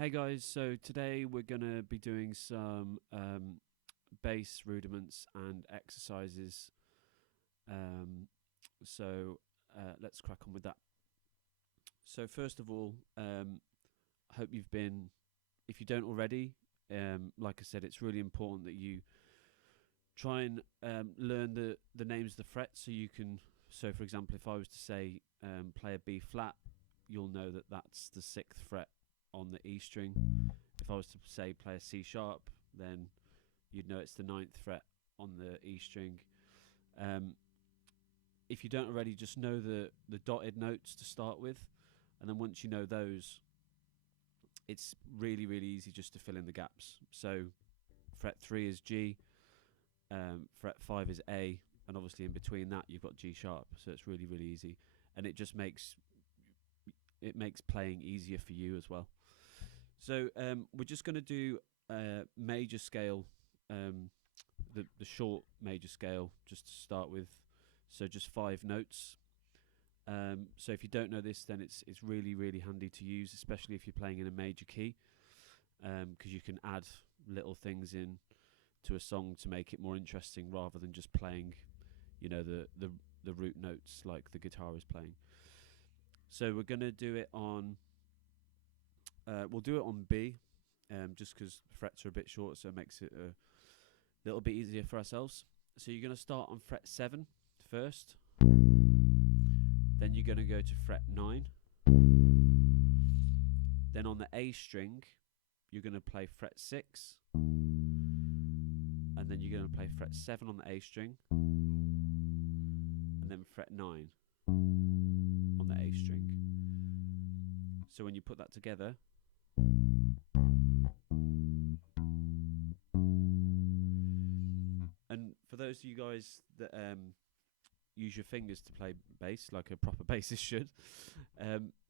Hey guys, so today we're going to be doing some bass rudiments and exercises. Um, let's crack on with that. So first of all, I hope you've been, if you don't already, like I said, it's really important that you try and learn the names of the frets so you can, so for example, if I was to say play a B flat, you'll know that that's the 6th fret on the E string. If I was to say play a C sharp, then you'd know it's the 9th fret on the E string. If you don't already, just know the dotted notes to start with, and then once you know those, it's really easy just to fill in the gaps. So fret 3 is G, fret 5 is A, and obviously in between that you've got G sharp, so it's really easy, and it just makes playing easier for you as well. So we're just going to do major scale, the short major scale, just to start with. So just 5 notes. So if you don't know this, then it's really handy to use, especially if you're playing in a major key, because you can add little things in to a song to make it more interesting, rather than just playing, the root notes like the guitar is playing. So we're going to do it on. We'll do it on B, just because frets are a bit short, so it makes it a little bit easier for ourselves. So you're going to start on fret 7 first, then you're going to go to fret 9, then on the A string you're going to play fret 6, and then you're going to play fret 7 on the A string, and then fret 9 on the A string. So when you put that together, and for those of you guys that use your fingers to play bass like a proper bassist should,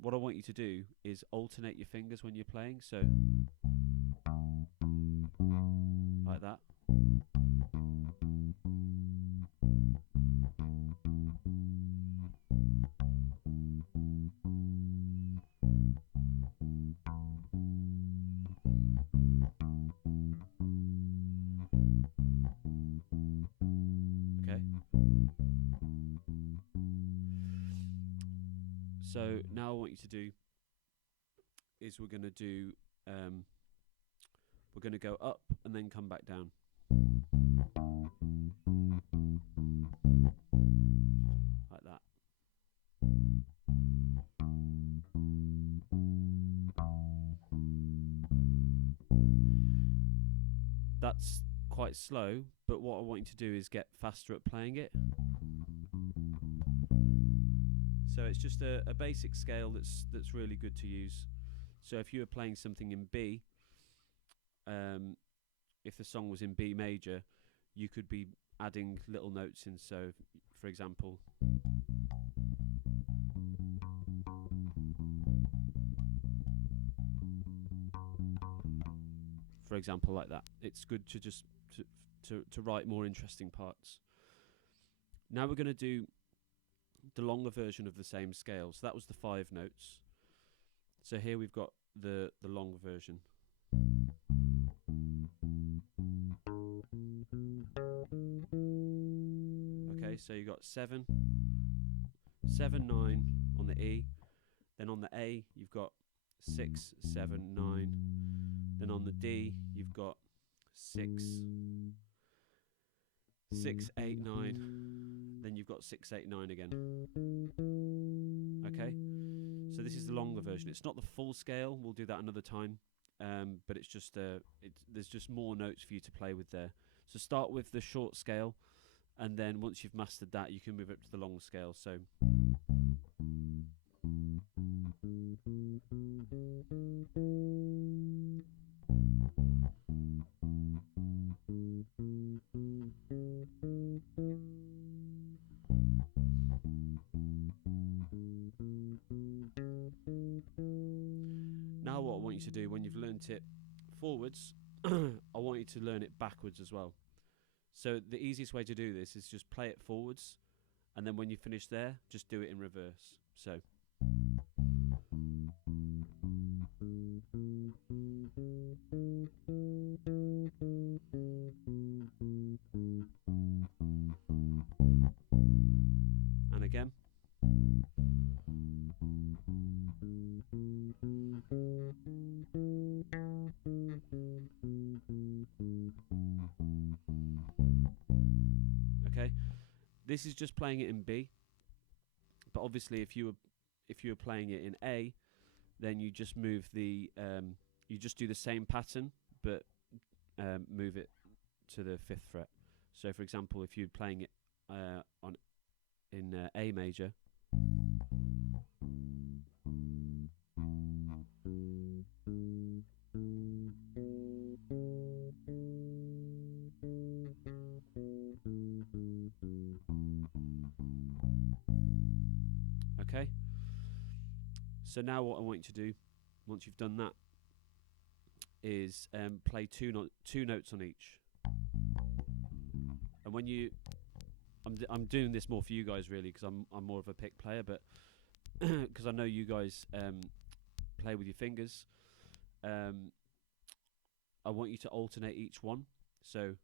what I want you to do is alternate your fingers when you're playing, so like that. Okay. So now I want you to do is we're going to go up and then come back down. Like that. That's quite slow, but what I want you to do is get faster at playing it. So it's just a basic scale that's really good to use. So if you were playing something in B, if the song was in B major, you could be adding little notes in. So, for example, like that. It's good to just to write more interesting parts. Now we're going to do the longer version of the same scale. So that was the 5 notes. So here we've got the longer version. Okay, so you got 7, 9 on the E. Then on the A, you've got 6, 7, 9. Then on the D, you've got 6, 8, 9. Then you've got 6, 8, 9 again. Okay, so this is the longer version. It's not the full scale. We'll do that another time. But it's just there's just more notes for you to play with there. So start with the short scale, and then once you've mastered that, you can move up to the long scale. So now what I want you to do when you've learnt it forwards, I want you to learn it backwards as well. So the easiest way to do this is just play it forwards, and then when you finish there, just do it in reverse. So Okay, this is just playing it in B, but obviously if you were playing it in A, then you just move the you just do the same pattern, but move it to the 5th fret. So for example, if you're playing it on in A major, okay. So now what I want you to do, once you've done that, is play two notes on each. And when you, I'm doing this more for you guys really, because I'm more of a pick player, but because I know you guys play with your fingers, I want you to alternate each one. So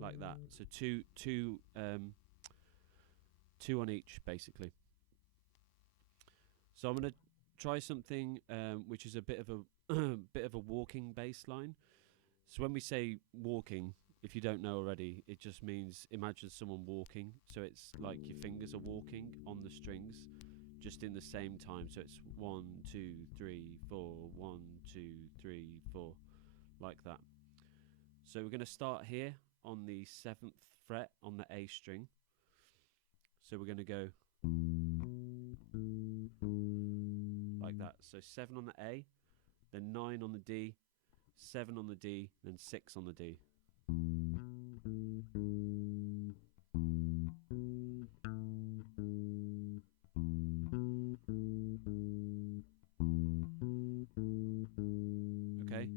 like that. So two on each, basically. So I'm going to try something which is a bit of a bit of a walking bass line. So when we say walking, if you don't know already, it just means imagine someone walking. So it's like your fingers are walking on the strings, just in the same time. So it's 1, 2, 3, 4, 1, 2, 3, 4, like that. So we're going to start here on the 7th fret on the A string. So we're going to go like that. So 7 on the A, then 9 on the D, 7 on the D, then 6 on the D. Okay.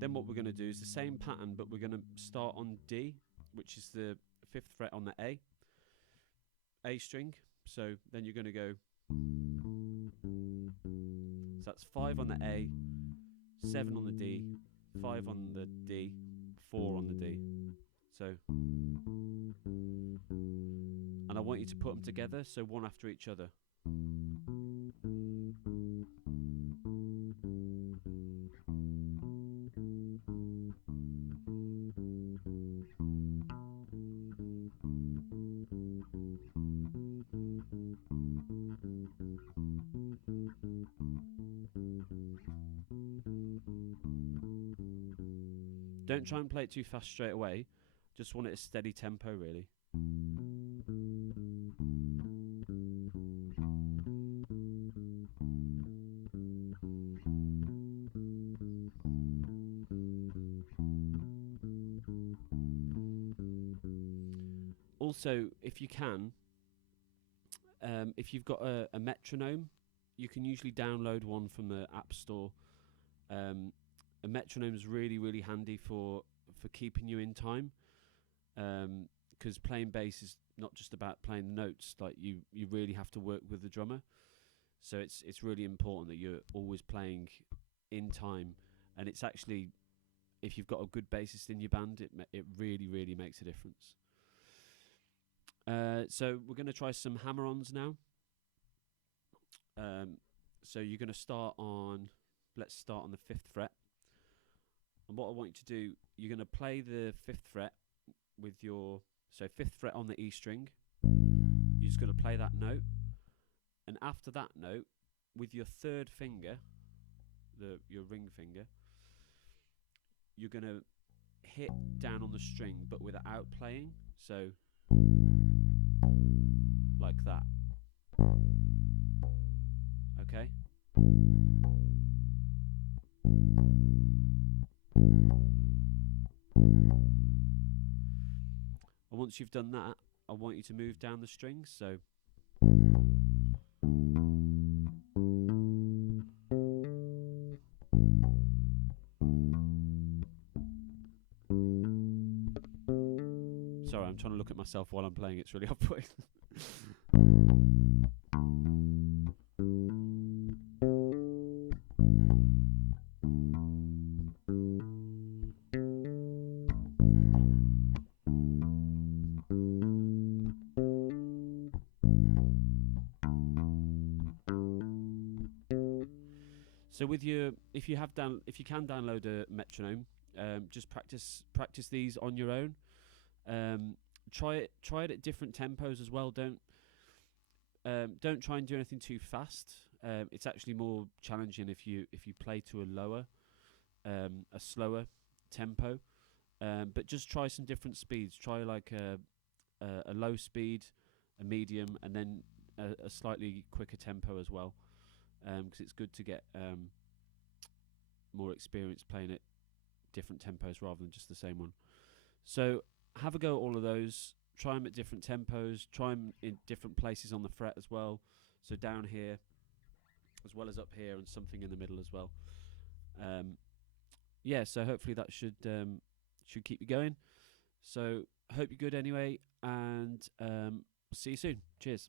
Then what we're going to do is the same pattern, but we're going to start on D, which is the 5th fret on the A string. So then you're going to go. So that's 5 on the A, 7 on the D, 5 on the D, 4 on the D. So, and I want you to put them together, so one after each other. Don't try and play it too fast straight away. Just want it a steady tempo, really. Also, if you can, if you've got a metronome, you can usually download one from the App Store. A metronome is really, really handy for keeping you in time, because playing bass is not just about playing the notes. Like you really have to work with the drummer. So it's really important that you're always playing in time. And it's actually, if you've got a good bassist in your band, it really, really makes a difference. So we're going to try some hammer-ons now. So you're going to start on, let's start on the 5th fret. And what I want you to do, you're going to play the 5th fret with your, so 5th fret on the E string. You're just going to play that note. And after that note, with your 3rd finger, your ring finger, you're going to hit down on the string, but without playing. So, like that. Okay? And once you've done that, I want you to move down the strings. So, sorry, I'm trying to look at myself while I'm playing. It's really off-putting. So with your, if if you can download a metronome, just practice these on your own. Um, try it at different tempos as well. Don't try and do anything too fast. It's actually more challenging if you play to a slower tempo. But just try some different speeds. Try like a low speed, a medium, and then a slightly quicker tempo as well. Because it's good to get more experience playing at different tempos rather than just the same one. So have a go at all of those. Try them at different tempos. Try them in different places on the fret as well. So down here, as well as up here, and something in the middle as well. Yeah. So hopefully that should keep you going. So hope you're good anyway, and see you soon. Cheers.